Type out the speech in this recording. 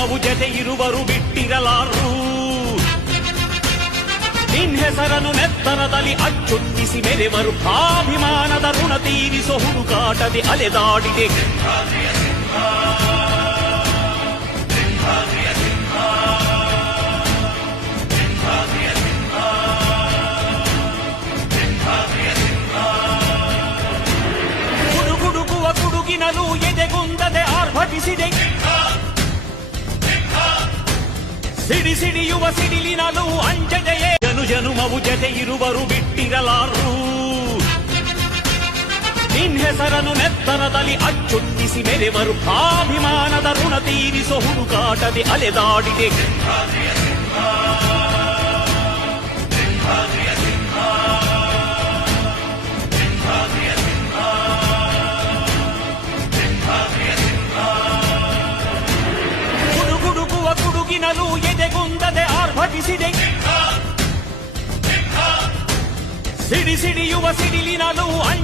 ಜನುಮವು ಜತೆ ಇರುವರು ಬಿಟ್ಟಿರಲಾರು ನಿನ್ ಹೆಸರನ್ನು ನೆತ್ತರದಲ್ಲಿ ಅಚ್ಚೊತ್ತಿಸಿ ಮೆರೆವರು ಅಭಿಮಾನದ ಋಣ ತೀರಿಸೋ ಹುಡುಕಾಟದೆ ಅಲೆದಾಡಿದೆ ಗುಡುಗುಡುಗುವ ಗುಡುಗಿನಲು ಎದೆಗುಂದದೆ ಆರ್ಭಟಿಸಿದೆ ಸಿಡಿ ಸಿಡಿಯುವ ಸಿಡಿಲಿನಲು ಅಂಜದೆಯೇ ಜನು ಜನುಮವು ಜತೆ ಇರುವರು ಬಿಟ್ಟಿರಲಾರು ನಿನ್ ಹೆಸರನ್ನು ನೆತ್ತರದಲ್ಲಿ ಅಚ್ಚೊಟ್ಟಿಸಿ ಮೆರೆವರು ಅಭಿಮಾನದ ಋಣ ತೀರಿಸೋ ಹುಡುಕಾಟದೆ ಅಲೆದಾಡಿದೆ ಗುಡುಗುಡುಗುವ ಗುಡುಗಿನಲು ಎದೆಗುಂದದೆ సిడే సిడి సిడి యువ సిడి లీనాలు అంటే